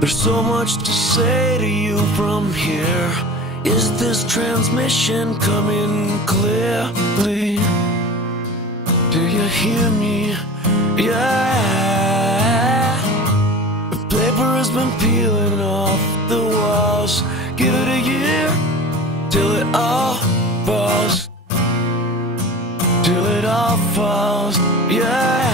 There's so much to say to you from here. Is this transmission coming clearly? Do you hear me? Yeah. The paper has been peeling off the walls. Give it a year till it all falls. Till it all falls. Yeah.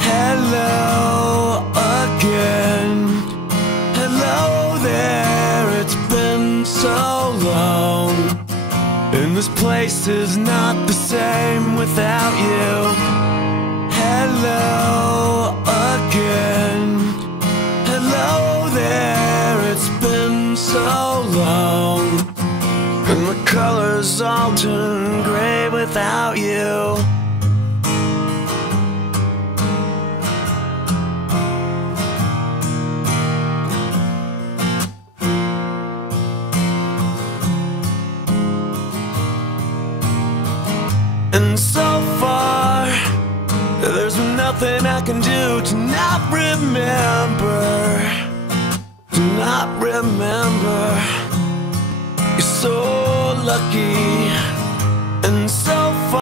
Hello again. Hello there. It's been so long, and this place is not the same without you. Hello again. Hello there. It's been so long, and the colors all turn gray without you. And so far, there's nothing I can do to not remember. To not remember. You're so lucky